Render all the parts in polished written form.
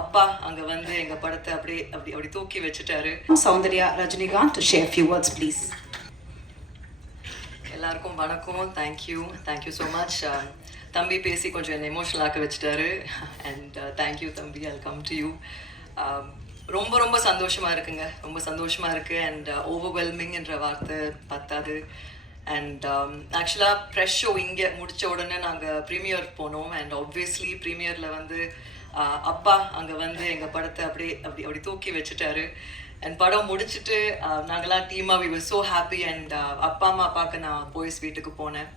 அப்பா அங்க வந்து எங்க படத்தை அப்படியே அப்படி தூக்கி வச்சுட்டாரு. Soundarya Rajinikanth to share a few words, please. எல்லாருக்கும் வணக்கம். Thank you so much. தம்பி பேசி கொஞ்சம் என்னை எமோஷனல் ஆக்க வச்சுட்டாரு. அண்ட் தேங்க்யூ தம்பி, ஐ கம் டு யூ. ரொம்ப ரொம்ப சந்தோஷமா இருக்குங்க, ரொம்ப சந்தோஷமா இருக்கு. அண்ட் ஓவர்வெல்மிங் என்ற வார்த்தை பத்தாது. அண்ட் ஆக்சுவலாக ப்ரெஷ் ஷோ இங்கே முடித்த உடனே நாங்கள் ப்ரீமியர் போனோம். அண்ட் ஆப்வியஸ்லி ப்ரீமியரில் வந்து அப்பா அங்கே வந்து எங்கள் படத்தை அப்படி தூக்கி வச்சுட்டாரு. அண்ட் படம் முடிச்சுட்டு நாங்கள்லாம் டீமாக we were so happy. And அப்பா அம்மா பார்க்க நான் போய்ஸ் வீட்டுக்கு போனேன்.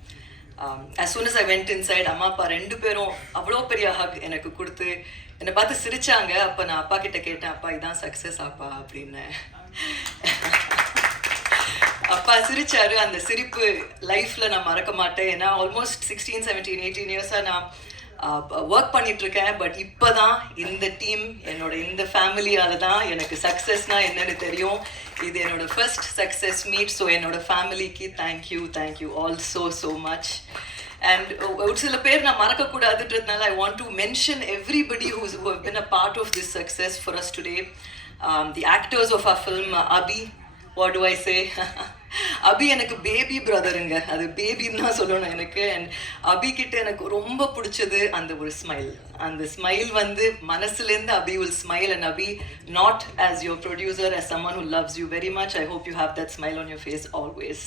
as soon as I went inside, அம்மா அப்பா ரெண்டு பேரும் அவ்வளோ பெரிய ஹக் எனக்கு கொடுத்து என்னை பார்த்து சிரிச்சாங்க. அப்போ நான் அப்பா கிட்ட கேட்டேன், அப்பா இதான் சக்ஸஸ் அப்பா அப்படின்னு. அப்பா சிரிச்சாரு. அந்த சிரிப்பு லைஃப்பில் நான் மறக்க மாட்டேன். ஏன்னா ஆல்மோஸ்ட் 16, 17, 18 இயர்ஸாக நான் ஒர்க் பண்ணிட்டு இருக்கேன். பட் இப்போ தான் இந்த டீம், என்னோட இந்த ஃபேமிலியால் தான் எனக்கு சக்ஸஸ்னால் என்னன்னு தெரியும். இது என்னோட ஃபர்ஸ்ட் சக்ஸஸ் மீட். ஸோ என்னோட ஃபேமிலிக்கு thank you all so much. And ஒரு சில பேர் நான் மறக்கக்கூடாதுன்றதுனால I want to mention everybody who have been a part of this success for us today. The actors of our film, Abhi, what do I say? அபி எனக்கு baby பிரதருங்க, அது பேபின்னு தான் சொல்லணும் எனக்கு. அண்ட் அபி கிட்ட எனக்கு ரொம்ப பிடிச்சது அந்த ஒரு ஸ்மைல். அந்த ஸ்மைல் வந்து மனசுலேருந்து அபி will smile. And Abhi, not as your producer, as someone who loves you very much, I hope you have that smile on your face always.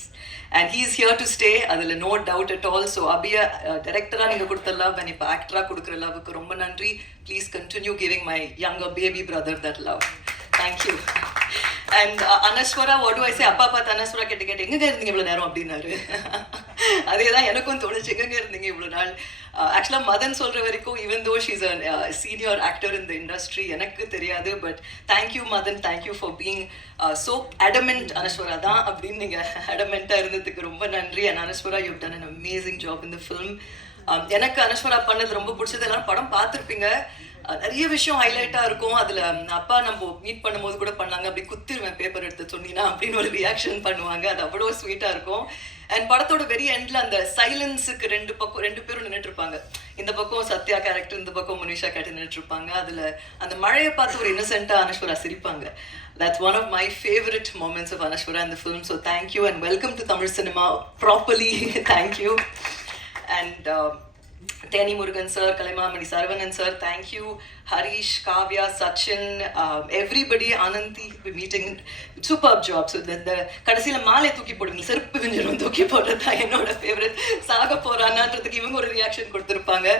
And he's here to stay, அதில் no doubt at all. So அபியை டைரக்டராக நீங்கள் கொடுத்த love and இப்போ ஆக்டராக கொடுக்குற லவ்வுக்கு ரொம்ப நன்றி. Please continue giving my younger baby brother that love. Thank you. And Anaswara, what do I say, அப்பா பார்த்து அனஸ்வரா கேட்டு எங்கே இருந்தீங்க இவ்வளோ நேரம் அப்படின்னாரு. அதே தான் எனக்கும் தோணுச்சு, எங்கே இருந்தீங்க இவ்வளோ நாள். ஆக்சுவலாக மதன் சொல்கிற வரைக்கும் even though she's a senior actor in the industry, எனக்கு தெரியாது. But thank you Madan, thank you for being so adamant. Anaswara தான் அப்படின்னு நீங்கள் அடமெண்ட்டாக இருந்ததுக்கு ரொம்ப நன்றி. And Anaswara, you done an amazing job in the film. எனக்கு அனஸ்வரா பண்ணது ரொம்ப பிடிச்சது. எல்லாரும் படம் பார்த்துருப்பீங்க, நிறைய விஷயம் ஹைலைட்டாக இருக்கும். அதில் அப்பா நம்ம மீட் பண்ணும்போது கூட பண்ணாங்க, அப்படி குத்திருவேன் பேப்பர் எடுத்து சொன்னீங்கன்னா அப்படின்னு ஒரு ரியாக்ஷன் பண்ணுவாங்க. அது அவ்வளோ ஸ்வீட்டாக இருக்கும். அண்ட் படத்தோட வெரி எண்டில் அந்த சைலன்ஸுக்கு ரெண்டு பேரும் நின்றுட்டுருப்பாங்க. இந்த பக்கம் சத்யா கேரக்டர், இந்த பக்கம் முனிஷா கேரக்டர் நின்றுட்டுருப்பாங்க. அதில் அந்த மழையை பார்த்து ஒரு இன்னசென்ட்டாக அனஸ்வரா சிரிப்பாங்க. That's one of my favorite moments of Anashwara in the film. So thank you and welcome to Tamil cinema properly. Thank you. And Teni Murugan sir, Kalaimamani Saravanan sir, thank you. Harish, Kavya, Sachin, everybody, Ananthi, we're meeting, superb job. So the kadasila maale thooki podunga, seruppu vinjanum thooki podradha enoda favorite. Saga poranadradhukku ivanga oru reaction koduthirupanga.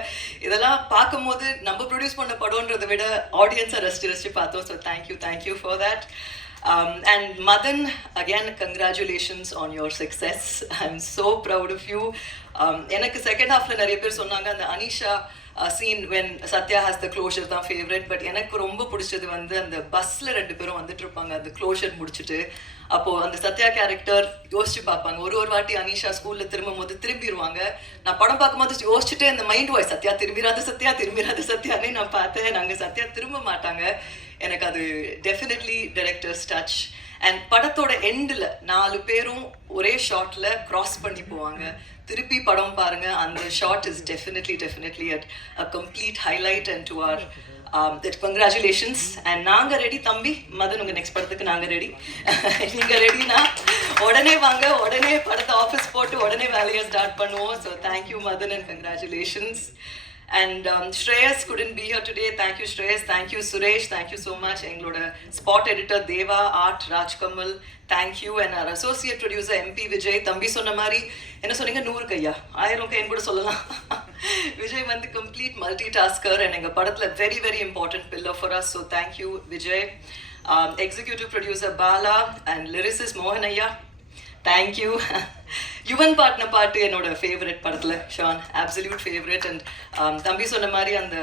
Idella paakumbodhu நம்ம produce பண்ண படம்ன்றதை விட ஆடியன்ஸை ரசிச்சு பார்த்தோம். So thank you for that. And Madan, again, congratulations on your success. I'm so proud of you. எனக்கு second ஹாஃப்ல நிறைய பேர் சொன்னாங்க அந்த Anisha scene when Sathya has the closure தான் ஃபேவரட். பட் எனக்கு ரொம்ப பிடிச்சது வந்து அந்த பஸ்ல ரெண்டு பேரும் வந்துட்டு இருப்பாங்க அந்த க்ளோஷர் முடிச்சுட்டு. அப்போ அந்த சத்யா கேரக்டர் யோசிச்சு பார்ப்பாங்க. ஒரு வாட்டி அனிஷா ஸ்கூல்ல திரும்பும் போது திரும்பிடுவாங்க. நான் படம் பார்க்கும்போது யோசிச்சுட்டு இந்த மைண்ட் வாய்ஸ் சத்யா திரும்பிராது சத்யானே நான் பார்த்தேன். நாங்கள் சத்யா திரும்ப மாட்டாங்க. எனக்கு அது டெஃபினெட்லி டைரக்டர்ஸ் டச். அண்ட் படத்தோட எண்டில் 4 பேரும் ஒரே ஷார்ட்ல கிராஸ் பண்ணி போவாங்க. திருப்பி படம் பாருங்க, அந்த short is definitely a complete highlight. And to our congratulations. And நாங்க ரெடி தம்பி. மதன், உங்க நெக்ஸ்ட் படத்துக்கு நாங்க ரெடி. நீங்க ரெடினா உடனே வாங்க, உடனே படத்தை ஆஃபீஸ் போட்டு உடனே வேலையை ஸ்டார்ட் பண்ணுவோம். So thank you Madan and congratulations. And Shreyas couldn't be here today. Thank you Shreyas, thank you Suresh, thank you so much. எங்களோட spot editor Deva, art Rajkamal, thank you. And our associate producer MP Vijay. தம்பி சொன்ன மாதிரி என்ன சொன்னீங்க, 100 கையா 1000 கைன்னு கூட சொல்லலாம். விஜய் வந்து கம்ப்ளீட் மல்டி டாஸ்கர் and எங்கள் படத்தில் very important pillar for us. So thank you Vijay. Executive producer Bala and lyricist Mohan Ayya, thank you. Yuvan பாட்டின பாட்டு என்னோட ஃபேவரட் படத்தில், ஷான் அப்சல்யூட் ஃபேவரட். அண்ட் தம்பி சொன்ன மாதிரி அந்த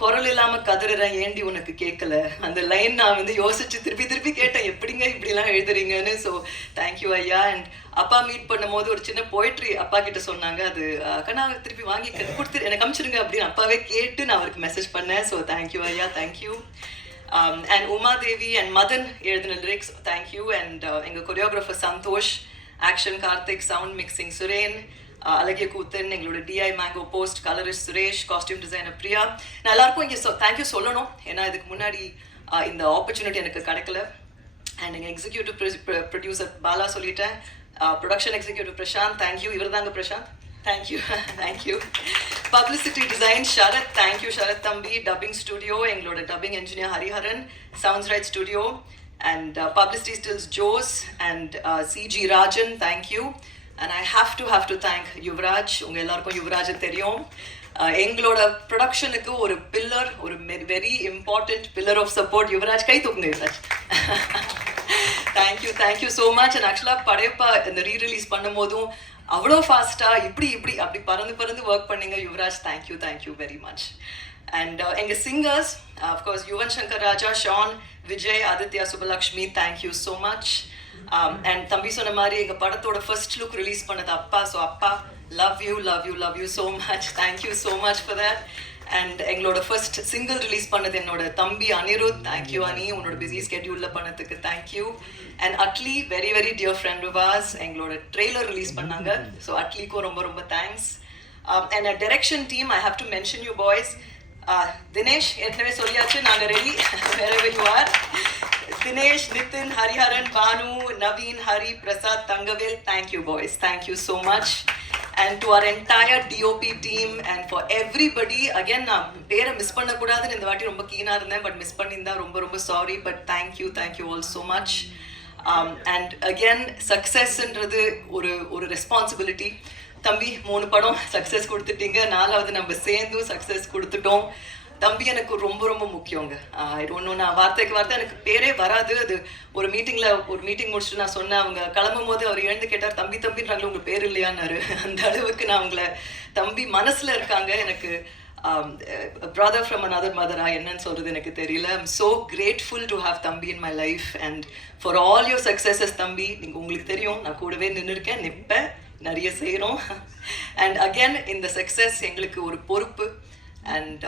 குரல் இல்லாமல் கதறேன் ஏண்டி உனக்கு கேட்கல அந்த லைன் நான் வந்து யோசிச்சு திருப்பி கேட்டேன், எப்படிங்க இப்படிலாம் எழுதுறீங்கன்னு. ஸோ தேங்க்யூ ஐயா. அண்ட் அப்பா மீட் பண்ணும் போது ஒரு சின்ன போய்ட்ரி அப்பா கிட்ட சொன்னாங்க, அது அக்கா திருப்பி வாங்கி கொடுத்து எனக்கு அமிச்சிருங்க அப்படின்னு அப்பாவே கேட்டு நான் அவருக்கு மெசேஜ் பண்ணேன். ஸோ தேங்க்யூ ஐயா, thank you. And Uma Devi and Madan எழுதின லிரிக்ஸ், தேங்க்யூ. அண்ட் எங்கள் choreographer Santhosh, action Karthik, sound mixing Suren, அழகிய கூத்தன், எங்களோட DI Mango Post, colourist Suresh, costume designer Priya. நான் எல்லாருக்கும் இங்கே தேங்க்யூ சொல்லணும், ஏன்னா இதுக்கு முன்னாடி இந்த ஆப்பர்ச்சுனிட்டி எனக்கு கிடைக்கல. அண்ட் எங்கள் எக்ஸிக்யூட்டிவ் ப்ரொடியூசர் பாலா சொல்லிட்டேன், ப்ரொடக்ஷன் எக்ஸிக்யூட்டிவ் பிரசாந்த், தேங்க்யூ. இவர் தாங்க Prashanth, thank you thank you. Publicity design Sharath, thank you Sharath தம்பி. டப்பிங் ஸ்டுடியோ எங்களோட dubbing engineer Hariharan, sounds right studio and publicity stills Jose and CG Rajan, thank you. And I have to thank Yuvraj. உங்க எல்லாருக்கும் யுவராஜ் தெரியும். எங்களோட ப்ரொடக்ஷனுக்கு ஒரு பில்லர், ஒரு very important pillar of support Yuvraj. கை தூக்குங்க Yuvraj. Thank you so much. And ஆக்சுவலாக படையப்பா இந்த ரீரிலீஸ் பண்ணும் போதும் அவ்வளோ ஃபாஸ்ட்டாக இப்படி அப்படி பறந்து ஒர்க் பண்ணீங்க Yuvraj. Thank you very much. And எங்கள் singers, of course Yuvan Shankar Raja, Shaan, Vijay, Aditya, Subhalakshmi, thank you so much. And தம்பி சொன்ன மாதிரி எங்கள் படத்தோட ஃபர்ஸ்ட் லுக் ரிலீஸ் பண்ணது அப்பா. ஸோ அப்பா, love you so much. Thank you so much for that. And எங்களோட ஃபர்ஸ்ட் சிங்கிள் ரிலீஸ் பண்ணது என்னோட தம்பி அனிருத். தேங்க்யூ அனி, உன்னோட பிஸி ஸ்கெட்யூலில் பண்ணதுக்கு thank you. And Atlee, very dear friend of us, எங்களோட ட்ரெய்லர் ரிலீஸ் பண்ணாங்க. ஸோ அட்லிக்கும் ரொம்ப thanks. And a direction team, I have to mention you boys. Dinesh ஏற்கனவே சொல்லியாச்சு, நாங்கள் ready wherever you are. Dinesh, Nithin, Hariharan, Bhanu, Naveen, Hari, Prasad, Thangavel, thank you boys, thank you so much. And to our entire DOP team and for everybody, again நான் பேரை miss பண்ணக்கூடாதுன்னு இந்த வாட்டி ரொம்ப கீனாக இருந்தேன், பட் மிஸ் பண்ணியிருந்தா ரொம்ப sorry, but thank you all so much. And again, சக்ஸஸ்ன்றது ஒரு ரெஸ்பான்சிபிலிட்டி. தம்பி 3 படம் சக்ஸஸ் கொடுத்துட்டீங்க, 4வது நம்ம சேர்ந்தும் சக்ஸஸ் கொடுத்துட்டோம். தம்பி எனக்கு ரொம்ப முக்கியங்க. ஐ டோன்ட் நோ, நான் வார்த்தை எனக்கு பேரே வராது. அது ஒரு மீட்டிங் முடிச்சுட்டு நான் சொன்னேன், அவங்க கிளம்பும் போது அவர் எழுந்து கேட்டார், தம்பின்றாங்களே உங்க பேர் இல்லையான்னாரு. அந்த அளவுக்கு நான் அவங்கள தம்பி மனசுல இருக்காங்க. எனக்கு brother from another mother, என்னன்னு சொல்றது எனக்கு தெரியல. I'm so grateful to have தம்பி in my life and for all your successes தம்பி. உங்களுக்கு தெரியும், நான் கூடவே நின்றுருக்கேன், நிற்பேன், நிறைய செய்கிறோம். அண்ட் அகேன் இந்த சக்ஸஸ் எங்களுக்கு ஒரு பொறுப்பு. அண்ட்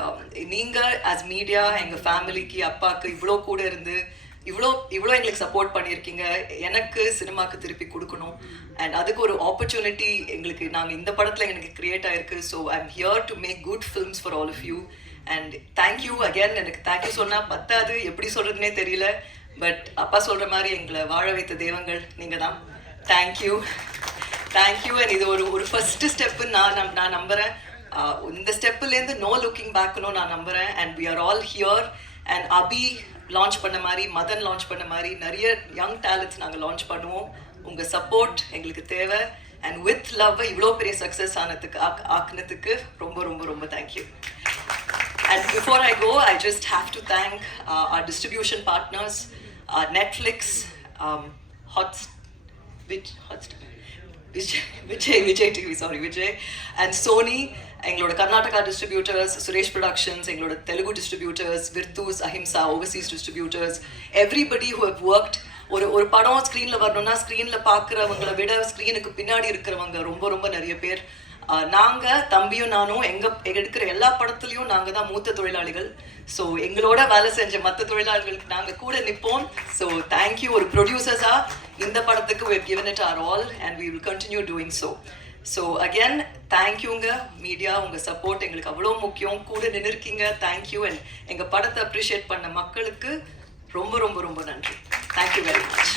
நீங்கள் ஆஸ் மீடியா எங்கள் ஃபேமிலிக்கு, அப்பாவுக்கு இவ்வளோ கூட இருந்து இவ்வளோ எங்களுக்கு சப்போர்ட் பண்ணியிருக்கீங்க. எனக்கு சினிமாவுக்கு திருப்பி கொடுக்கணும். அண்ட் அதுக்கு ஒரு ஆப்பர்ச்சுனிட்டி எங்களுக்கு நாங்கள் இந்த படத்தில் எனக்கு க்ரியேட் ஆகிருக்கு. So I am here to make good films for all of you. And thank you again. எனக்கு தேங்க்யூ சொன்னால் பத்தாது, எப்படி சொல்கிறதுனே தெரியல. பட் அப்பா சொல்கிற மாதிரி எங்களை வாழ வைத்த தெய்வங்கள் நீங்கள் தான். தேங்க்யூ. அண்ட் இது ஒரு ஃபர்ஸ்ட் ஸ்டெப்புன்னு நான் நம்புகிறேன். இந்த ஸ்டெப்புலேருந்து நோ லுக்கிங் பேக்னு நான் நம்புகிறேன். And we are all here. And Abhi launch பண்ண மாதிரி, மதன் லான்ச் பண்ண மாதிரி நிறைய யங் டேலண்ட்ஸ் நாங்கள் லான்ச் பண்ணுவோம். உங்கள் சப்போர்ட் எங்களுக்கு தேவை. அண்ட் வித் லவ் இவ்வளோ பெரிய சக்ஸஸ் ஆக்குனதுக்கு ரொம்ப thank you. And before I go, I just have to thank our distribution partners, Netflix, Vijay TV, Vijay, and Sony, எங்களோட கர்நாடகா டிஸ்ட்ரிபியூட்டர்ஸ், சுரேஷ் ப்ரொடக்ஷன்ஸ், எங்களோட தெலுங்கு டிஸ்ட்ரிபியூட்டர்ஸ், விர்தூஸ், Ahimsa, overseas distributors, everybody who have worked. ஒரு படம் ஸ்க்ரீனில் வரணும்னா ஸ்க்ரீனில் பார்க்குறவங்களை விட ஸ்க்ரீனுக்கு பின்னாடி இருக்கிறவங்க ரொம்ப நிறைய பேர். நாங்கள் தம்பியும் நானும் எடுக்கிற எல்லா படத்துலையும் நாங்கள் தான் மூத்த தொழிலாளிகள். ஸோ எங்களோட வேலை செஞ்ச மற்ற தொழிலாளிகளுக்கு நாங்கள் கூட நிற்போம். So thank you. ஒரு ப்ரொடியூசர்ஸாக இந்த படத்துக்கு we have given it our all and we will continue doing so. So again தேங்க்யூங்க மீடியா, உங்கள் சப்போர்ட் எங்களுக்கு அவ்வளோ முக்கியம். கூட நின்றுருக்கீங்க, தேங்க்யூ. அண்ட் எங்கள் படத்தை அப்ரிஷியேட் பண்ண மக்களுக்கு ரொம்ப நன்றி. Thank you very much.